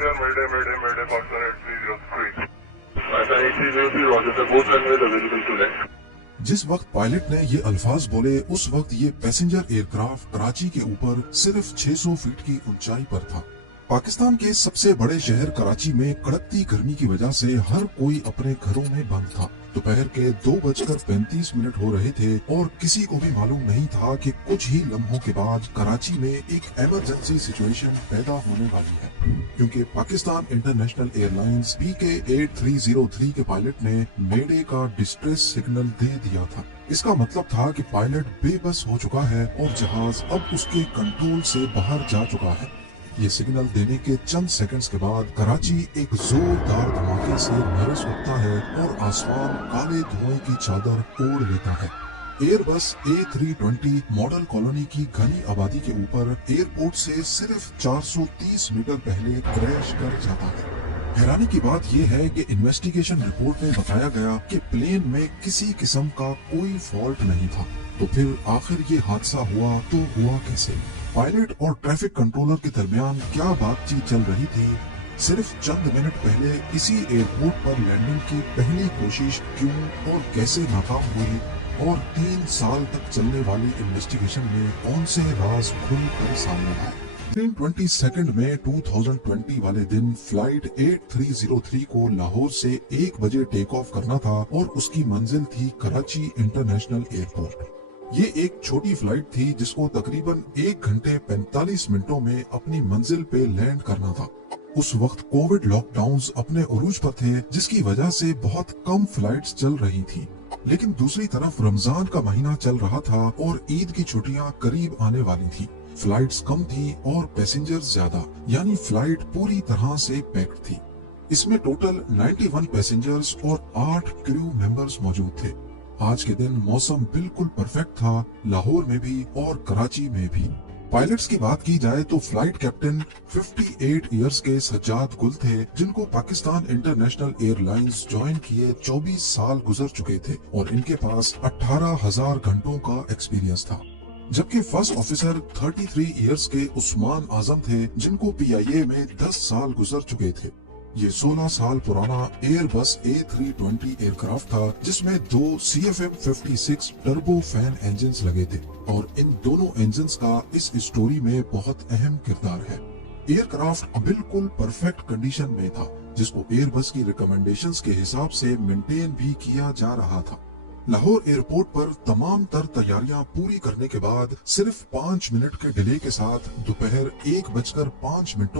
Mayday, Mayday, Mayday, Pakistan 8303. Pakistan 8303, roger sir, both runways available to land. जिस वक्त pilot ने ये अल्फाज बोले उस वक्त ये पैसेंजर एयरक्राफ्ट कराची के ऊपर सिर्फ 600 फीट की ऊंचाई पर था। पाकिस्तान के सबसे बड़े शहर कराची में कड़कती गर्मी की वजह से हर कोई अपने घरों में बंद था। दोपहर के 2:35 हो रहे थे और किसी को भी मालूम नहीं था कि कुछ ही लम्हों के बाद कराची में एक इमरजेंसी सिचुएशन पैदा होने वाली है, क्योंकि पाकिस्तान इंटरनेशनल एयरलाइंस PK 8303 के पायलट ने मेडे का डिस्ट्रेस सिग्नल दे दिया था। इसका मतलब था कि पायलट बेबस हो चुका है और जहाज अब उसके कंट्रोल से बाहर जा चुका है। ये सिग्नल देने के चंद सेकंड्स के बाद कराची एक जोरदार धमाके से लरस उठता है और आसमान काले धुएं की चादर ओढ़ लेता है। एयरबस A320 मॉडल कॉलोनी की घनी आबादी के ऊपर एयरपोर्ट से सिर्फ 430 मीटर पहले क्रैश कर जाता है। हैरानी की बात यह है कि इन्वेस्टिगेशन रिपोर्ट में बताया गया कि प्लेन में किसी किस्म का कोई फॉल्ट नहीं था। तो फिर आखिर ये हादसा हुआ तो हुआ कैसे? पायलट और ट्रैफिक कंट्रोलर के दरमियान क्या बातचीत चल रही थी? सिर्फ चंद मिनट पहले इसी एयरपोर्ट पर लैंडिंग की पहली कोशिश क्यों और कैसे नाकाम हुई? और 3 साल तक चलने वाली इन्वेस्टिगेशन में कौन से राज खुल कर सामने आए? 22 मई 2020 वाले दिन फ्लाइट 8303 को लाहौर से 1 बजे टेक ऑफ करना था और उसकी मंजिल थी कराची इंटरनेशनल एयरपोर्ट। ये एक छोटी फ्लाइट थी जिसको तकरीबन 1 घंटे 45 मिनटों में अपनी मंजिल पे लैंड करना था। उस वक्त कोविड लॉकडाउन्स अपने उरूज पर थे, जिसकी वजह से बहुत कम फ्लाइट्स चल रही थी। लेकिन दूसरी तरफ रमजान का महीना चल रहा था और ईद की छुट्टियां करीब आने वाली थी। फ्लाइट्स कम थी और पैसेंजर्स ज्यादा, यानी फ्लाइट पूरी तरह से पैक्ड थी। इसमें टोटल 91 पैसेंजर्स और 8 क्रू मेंबर्स मौजूद थे। आज के दिन मौसम बिल्कुल परफेक्ट था, लाहौर में भी और कराची में भी। पायलट्स की बात की जाए तो फ्लाइट कैप्टन 58 इयर्स के सज्जाद गुल थे, जिनको पाकिस्तान इंटरनेशनल एयरलाइंस ज्वाइन किए 24 साल गुजर चुके थे और इनके पास 18,000 घंटों का एक्सपीरियंस था। जबकि फर्स्ट ऑफिसर 33 इयर्स के उस्मान आजम थे, जिनको PIA में 10 साल गुजर चुके थे। ये 16 साल पुराना एयरबस A320 एयरक्राफ्ट था, जिसमें 2 CFM56 टर्बो फैन इंजन्स लगे थे और इन दोनों इंजन्स का इस स्टोरी में बहुत अहम किरदार है। एयरक्राफ्ट बिल्कुल परफेक्ट कंडीशन में था, जिसको एयरबस की रिकमेंडेशंस के हिसाब से मेंटेन भी किया जा रहा था। लाहौर एयरपोर्ट पर तमाम तर तैयारियां पूरी करने के बाद सिर्फ 5 मिनट के डिले के साथ दोपहर 1:05